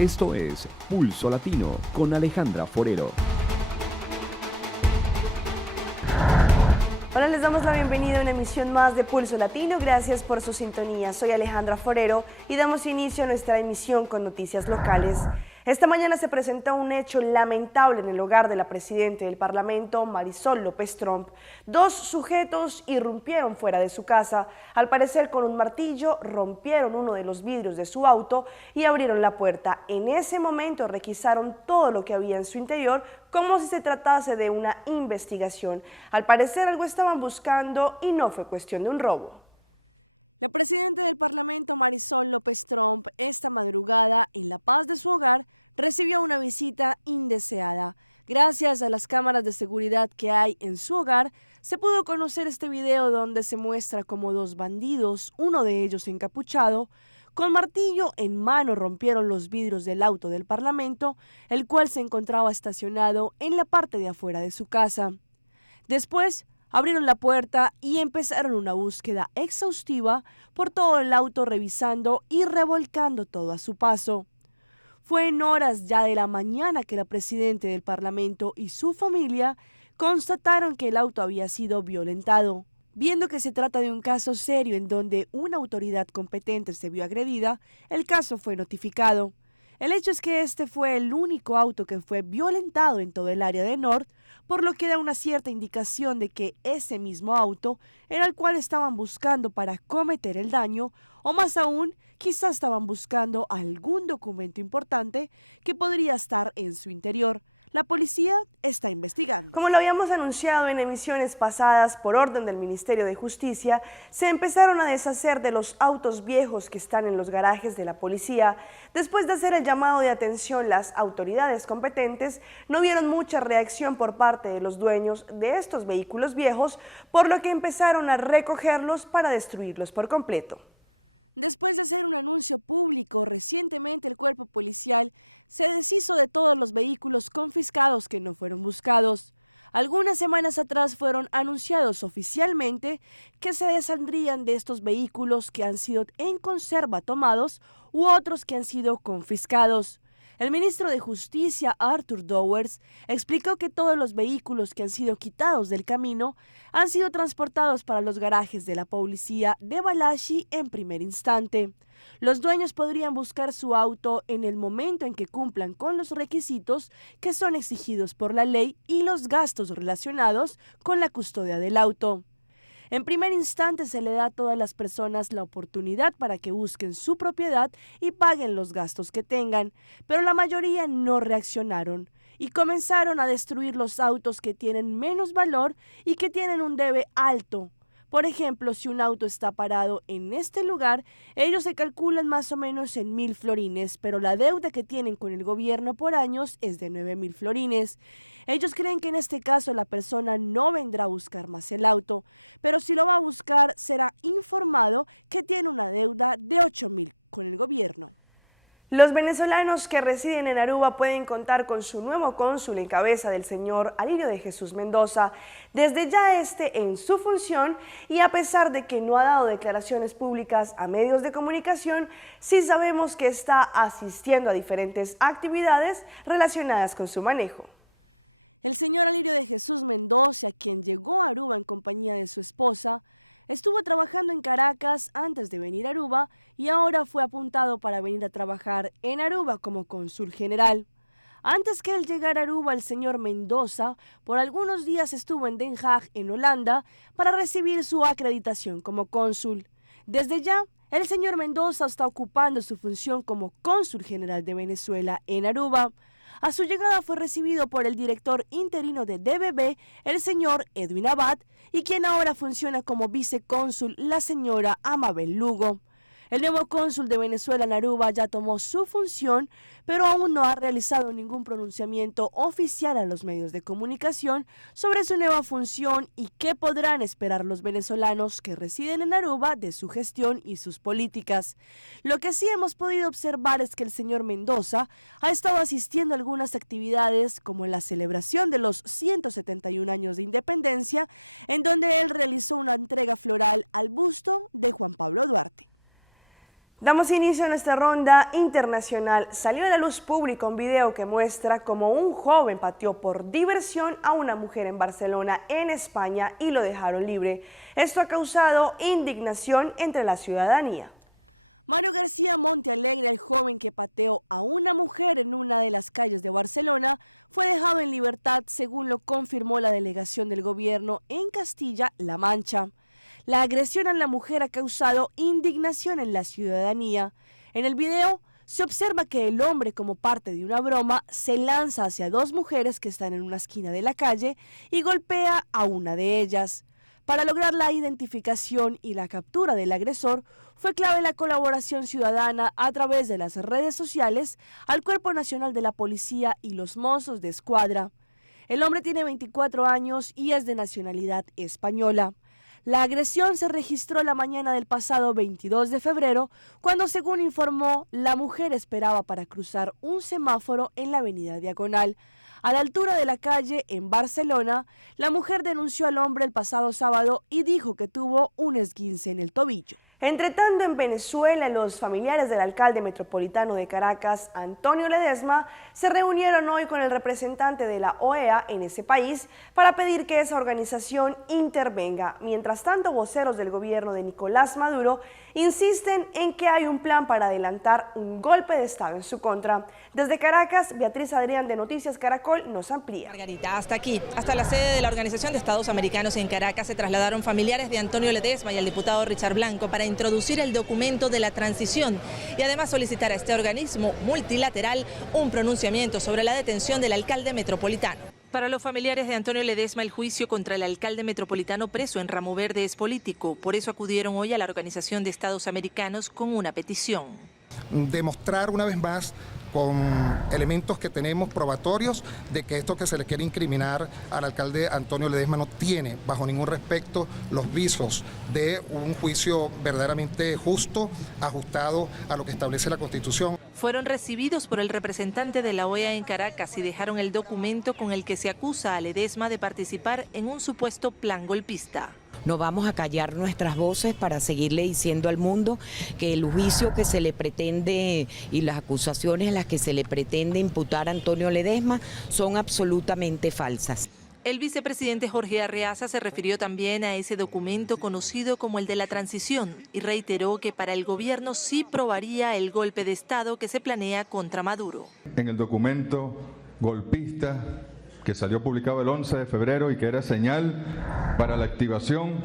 Esto es Pulso Latino con Alejandra Forero. Hola, les damos la bienvenida a una emisión más de Pulso Latino. Gracias por su sintonía. Soy Alejandra Forero y damos inicio a nuestra emisión con noticias locales. Esta mañana se presentó un hecho lamentable en el hogar de la presidenta del Parlamento, Marisol López Tromp. Dos sujetos irrumpieron fuera de su casa, al parecer con un martillo, rompieron uno de los vidrios de su auto y abrieron la puerta. En ese momento requisaron todo lo que había en su interior, como si se tratase de una investigación. Al parecer algo estaban buscando y no fue cuestión de un robo. La presidenta del Parlamento, Marisol López Tromp, esta madrugada, en la paz de su hogar, recibió una visita indeseada. Gracias a las cámaras de seguridad que hay en su hogar, se pudo conocer este video donde se muestra como dos bandidos, uno de ellos encapuchado, con martillo en mano rompieron los vidrios del auto del Parlamento, el cual se encontraba estacionado en la parte de afuera de su casa. Después, abrieron la puerta y empezaron una búsqueda exhaustiva por todo el auto, revisando y revolcando todo a su paso. Fue en horas ya de la mañana que la presidenta del Parlamento y su familia constataron que el auto había sido violentado. Viendo que se trata de un caso serio en donde una autoridad competente se vio agredida, el caso fue notificado. El hecho es que este fue el único auto que fue violentado en todo el área de North, por lo que da una cierta indicación de que ese mismo auto era el cual estaban buscando para cometer el daño, o más aún, quizás estaban buscando algún documento importante que podría estar en su interior. La policía está investigando. Como lo habíamos anunciado en emisiones pasadas, por orden del Ministerio de Justicia, se empezaron a deshacer de los autos viejos que están en los garajes de la policía. Después de hacer el llamado de atención, las autoridades competentes no vieron mucha reacción por parte de los dueños de estos vehículos viejos, por lo que empezaron a recogerlos para destruirlos por completo. Después de hacer un anuncio público, recientemente el cuerpo policial se deshizo de todos los vehículos confiscados que no fueron buscados. Algunas semanas atrás fueron anunciados oficialmente que se deshaldrían de estos vehículos que han sido en conserva tomados u otros que han sido confiscados. El ministro de Justicia, Arthur Dowers, explicó que todos los vehículos que han sido quitados del camino han sido transportados para los garajes de la policía de Valachi en primer instante. Los dueños podrían buscar su auto en el momento en que cumplan con los requisitos que son exigidos por la ley y los gastos relacionados con la custodia del auto. En primer instante se le da a todas las personas la oportunidad para que busquen su propiedad y paguen los gastos que tengan, pero la mayoría no reaccionaron y comenzaron a destruir los autos que tienen menos valor y que tienen un debe alto. Por ejemplo, si un auto está parado en este lugar, ellos se calculan más o menos en 1.000 florines, pero la deuda que tienen con el gobierno por años es de 9.000 florines. Ellos creen que en este caso la persona no vendrá a buscar más el auto, pero si lo va a buscar será informado que tiene una deuda de 8.000 con el gobierno. Los venezolanos que residen en Aruba pueden contar con su nuevo cónsul en cabeza del señor Alirio de Jesús Mendoza, desde ya en su función, y a pesar de que no ha dado declaraciones públicas a medios de comunicación, sí sabemos que está asistiendo a diferentes actividades relacionadas con su manejo. El señor Alirio de Jesús Mendoza, quien llegó a Aruba en compañía de su esposa, estuvo trabajando en Caracas antes de venir a Aruba y ahora fue apuntado para venir a trabajar en Aruba como cónsul general. Antes que él llegara a Aruba, el señor Mendoza por algunos días estuvo en Den Haag, en Holanda, para recibir su acreditación como cónsul. Desde ya, el señor Mendoza está ocupando su función como cónsul general de Venezuela en Aruba. A su llegada fue recibido por el director interino de DBB, el señor Edwin Abad, y quien ahora funciona como vicecónsul, la señora Amabel Lugo. El nuevo cónsul de Venezuela en Aruba ya tomó su función, pero aún no ha realizado ningún pronunciamiento oficial a los medios de comunicación sobre su nueva función y qué podrán esperar los venezolanos que residen en Aruba de su gestión y sus políticas. Lo que sí hemos podido observar es que el señor Mendoza ha estado asistiendo a algunas actividades como la celebración de los 171 años de independencia, en donde él realizó una entrega floral al busto de Juan Pablo Duarte. Damos inicio a nuestra ronda internacional. Salió a la luz pública un video que muestra cómo un joven pateó por diversión a una mujer en Barcelona, en España, y lo dejaron libre. Esto ha causado indignación entre la ciudadanía. Mario García Montealegre, el joven que pateó a una mujer en una de las calles de Barcelona, fue dejado en libertad, según lo confirmó la delegación del gobierno en Castilla-La Mancha. La agresión a la mujer ha causado indignación en la ciudadanía. En el video se observa que el hombre, como parte de una broma, se lanza hacia dos mujeres que están en una esquina de la calle y golpea a una de ellas. Para lograr la identificación y la captura del agresor, fue clave la colaboración ciudadana a través de las redes sociales al Cuerpo Nacional de la Policía y los Mossos de Escuadra. El hombre tiene 24 años y es de nacionalidad española. La agresión se registró la mañana del pasado 22 de febrero, cuando, según informó, la mujer esperaba para cruzar un semáforo en la avenida Diagonal. A la altura de la calle, en Barcelona, la mujer denunció al hombre el pasado sábado y dijo que tuvo un esguince en el tobillo. Entre tanto, en Venezuela, los familiares del alcalde metropolitano de Caracas, Antonio Ledesma, se reunieron hoy con el representante de la OEA en ese país para pedir que esa organización intervenga. Mientras tanto, voceros del gobierno de Nicolás Maduro insisten en que hay un plan para adelantar un golpe de Estado en su contra. Desde Caracas, Beatriz Adrián de Noticias Caracol nos amplía. Margarita, hasta aquí, hasta la sede de la Organización de Estados Americanos en Caracas, se trasladaron familiares de Antonio Ledesma y el diputado Richard Blanco para introducir el documento de la transición y además solicitar a este organismo multilateral un pronunciamiento sobre la detención del alcalde metropolitano. Para los familiares de Antonio Ledesma, el juicio contra el alcalde metropolitano preso en Ramo Verde es político. Por eso acudieron hoy a la Organización de Estados Americanos con una petición. Demostrar una vez más, con elementos que tenemos probatorios, de que esto que se le quiere incriminar al alcalde Antonio Ledesma no tiene bajo ningún respecto los visos de un juicio verdaderamente justo, ajustado a lo que establece la Constitución. Fueron recibidos por el representante de la OEA en Caracas y dejaron el documento con el que se acusa a Ledesma de participar en un supuesto plan golpista. No vamos a callar nuestras voces para seguirle diciendo al mundo que el juicio que se le pretende y las acusaciones a las que se le pretende imputar a Antonio Ledesma son absolutamente falsas. El vicepresidente Jorge Arreaza se refirió también a ese documento conocido como el de la transición y reiteró que para el gobierno sí probaría el golpe de Estado que se planea contra Maduro. En el documento golpista que salió publicado el 11 de febrero y que era señal para la activación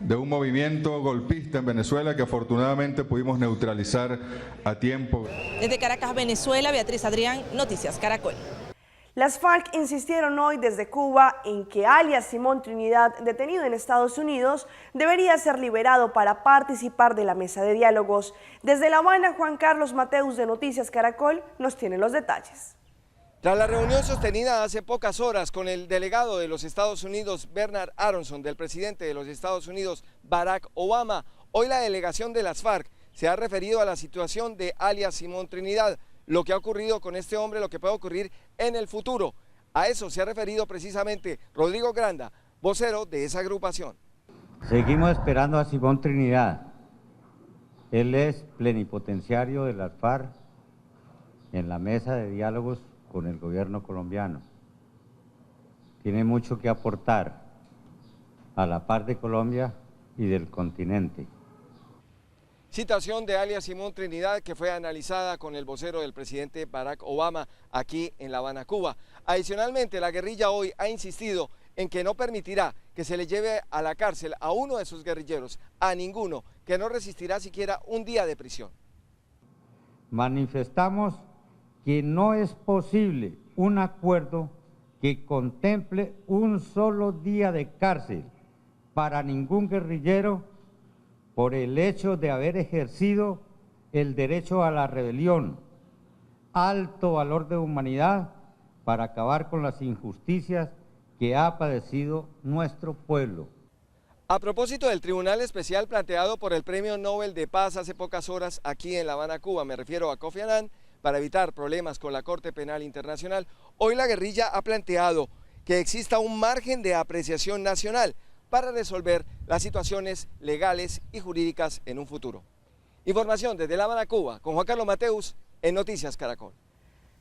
de un movimiento golpista en Venezuela que afortunadamente pudimos neutralizar a tiempo. Desde Caracas, Venezuela, Beatriz Adrián, Noticias Caracol. Las FARC insistieron hoy desde Cuba en que alias Simón Trinidad, detenido en Estados Unidos, debería ser liberado para participar de la mesa de diálogos. Desde La Habana, Juan Carlos Mateus de Noticias Caracol nos tiene los detalles. Tras la reunión sostenida hace pocas horas con el delegado de los Estados Unidos, Bernard Aronson, del presidente de los Estados Unidos, Barack Obama, hoy la delegación de las FARC se ha referido a la situación de alias Simón Trinidad, lo que ha ocurrido con este hombre, lo que puede ocurrir en el futuro. A eso se ha referido precisamente Rodrigo Granda, vocero de esa agrupación. Seguimos esperando a Simón Trinidad. Él es plenipotenciario de las FARC en la mesa de diálogos con el gobierno colombiano. Tiene mucho que aportar a la paz de Colombia y del continente. Situación de alias Simón Trinidad que fue analizada con el vocero del presidente Barack Obama aquí en La Habana, Cuba. Adicionalmente, la guerrilla hoy ha insistido en que no permitirá que se le lleve a la cárcel a uno de sus guerrilleros, a ninguno, que no resistirá siquiera un día de prisión. Manifestamos que no es posible un acuerdo que contemple un solo día de cárcel para ningún guerrillero por el hecho de haber ejercido el derecho a la rebelión, alto valor de humanidad para acabar con las injusticias que ha padecido nuestro pueblo. A propósito del Tribunal Especial planteado por el Premio Nobel de Paz hace pocas horas aquí en La Habana, Cuba, me refiero a Kofi Annan, para evitar problemas con la Corte Penal Internacional, hoy la guerrilla ha planteado que exista un margen de apreciación nacional para resolver las situaciones legales y jurídicas en un futuro. Información desde La Habana, Cuba, con Juan Carlos Mateus en Noticias Caracol.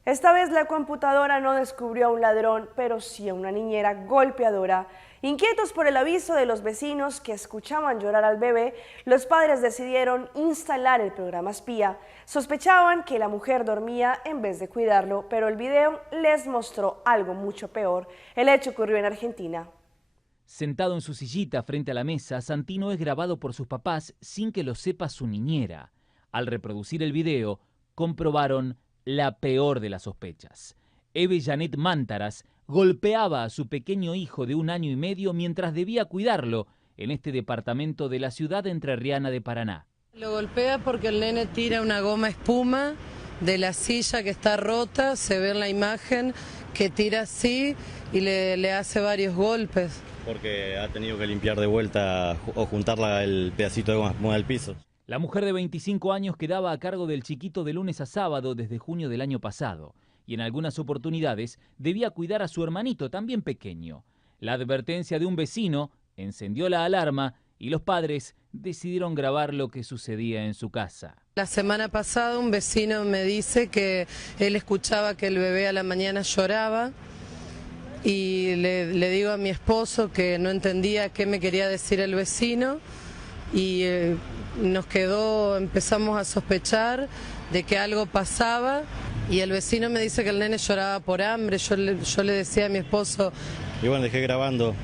Esta vez la computadora no descubrió a un ladrón, pero sí a una niñera golpeadora. Inquietos por el aviso de los vecinos que escuchaban llorar al bebé, los padres decidieron instalar el programa espía. Sospechaban que la mujer dormía en vez de cuidarlo, pero el video les mostró algo mucho peor. El hecho ocurrió en Argentina. Sentado en su sillita frente a la mesa, Santino es grabado por sus papás sin que lo sepa su niñera. Al reproducir el video, comprobaron la peor de las sospechas. Eve Janet Mántaras golpeaba a su pequeño hijo de 1 año y medio mientras debía cuidarlo en este departamento de la ciudad entrerriana de Paraná. Lo golpea porque el nene tira una goma espuma de la silla que está rota, se ve en la imagen que tira así y le hace varios golpes. Porque ha tenido que limpiar de vuelta o juntar el pedacito de goma espuma del piso. La mujer de 25 años quedaba a cargo del chiquito de lunes a sábado desde junio del año pasado y en algunas oportunidades debía cuidar a su hermanito también pequeño. La advertencia de un vecino encendió la alarma y los padres decidieron grabar lo que sucedía en su casa. La semana pasada un vecino me dice que él escuchaba que el bebé a la mañana lloraba y le digo a mi esposo que no entendía qué me quería decir el vecino y empezamos a sospechar de que algo pasaba y el vecino me dice que el nene lloraba por hambre. Yo le decía a mi esposo. Y bueno, dejé grabando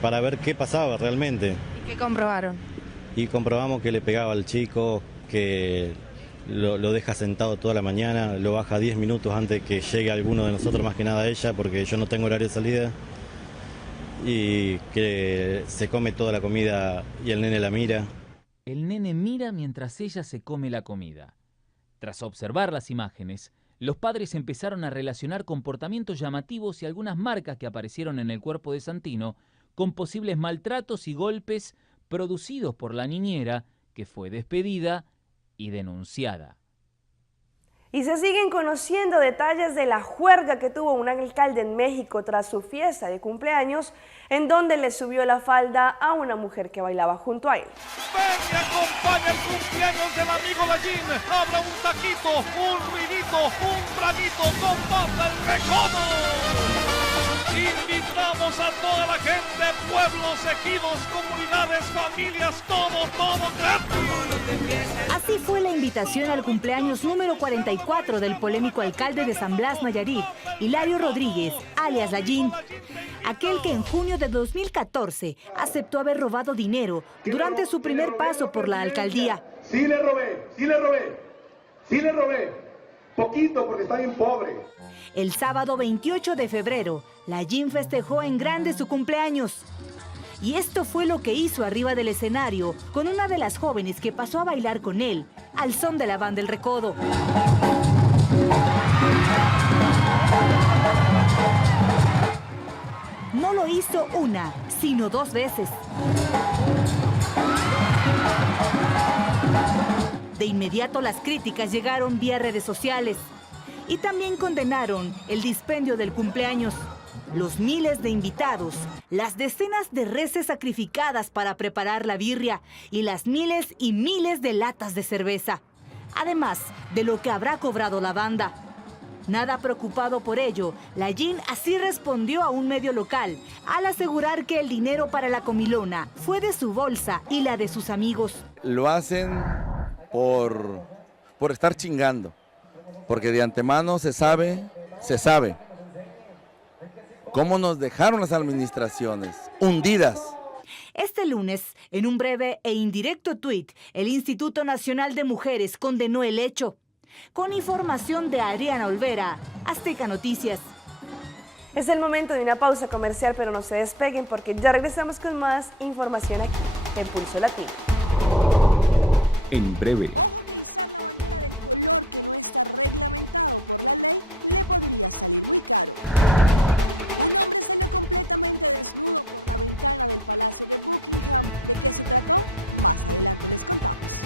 para ver qué pasaba realmente. ¿Y qué comprobaron? Y comprobamos que le pegaba al chico, que lo deja sentado toda la mañana, lo baja 10 minutos antes que llegue alguno de nosotros, más que nada ella, porque yo no tengo horario de salida. Y que se come toda la comida y el nene la mira. El nene mira mientras ella se come la comida. Tras observar las imágenes, los padres empezaron a relacionar comportamientos llamativos y algunas marcas que aparecieron en el cuerpo de Santino con posibles maltratos y golpes producidos por la niñera, que fue despedida y denunciada. Y se siguen conociendo detalles de la juerga que tuvo un alcalde en México tras su fiesta de cumpleaños, en donde le subió la falda a una mujer que bailaba junto a él. Ven y acompaña el cumpleaños del amigo Lallín. Habrá un taquito, un ruidito, un braguito con papa el recodo. Invitamos a toda la gente, pueblos, ejidos, comunidades, familias, todo gratis. Así fue la invitación al cumpleaños número 44 del polémico alcalde de San Blas, Nayarit, Hilario Rodríguez, alias Lallín. Aquel que en junio de 2014 aceptó haber robado dinero durante su primer paso por la alcaldía. Sí le robé. Poquito porque está bien pobre. El sábado 28 de febrero, Lallín festejó en grande su cumpleaños. Y esto fue lo que hizo arriba del escenario con una de las jóvenes que pasó a bailar con él, al son de la banda El Recodo. No lo hizo una, sino 2 veces. De inmediato las críticas llegaron vía redes sociales y también condenaron el dispendio del cumpleaños, los miles de invitados, las decenas de reses sacrificadas para preparar la birria y las miles y miles de latas de cerveza, además de lo que habrá cobrado la banda. Nada preocupado por ello, Lallín así respondió a un medio local al asegurar que el dinero para la comilona fue de su bolsa y la de sus amigos. Lo hacen por estar chingando, porque de antemano se sabe cómo nos dejaron las administraciones hundidas. Este lunes, en un breve e indirecto tuit, el Instituto Nacional de Mujeres condenó el hecho. Con información de Adriana Olvera, Azteca Noticias. Es el momento de una pausa comercial, pero no se despeguen porque ya regresamos con más información aquí en Pulso Latino. En breve. Ojo que izar la bandera del color que no está reglamentado por la ley le podría salir muy caro. Un hombre salió completamente desnudo por la ventana del Palacio de Buckingham. ¿De qué se trató? Más adelante les contamos.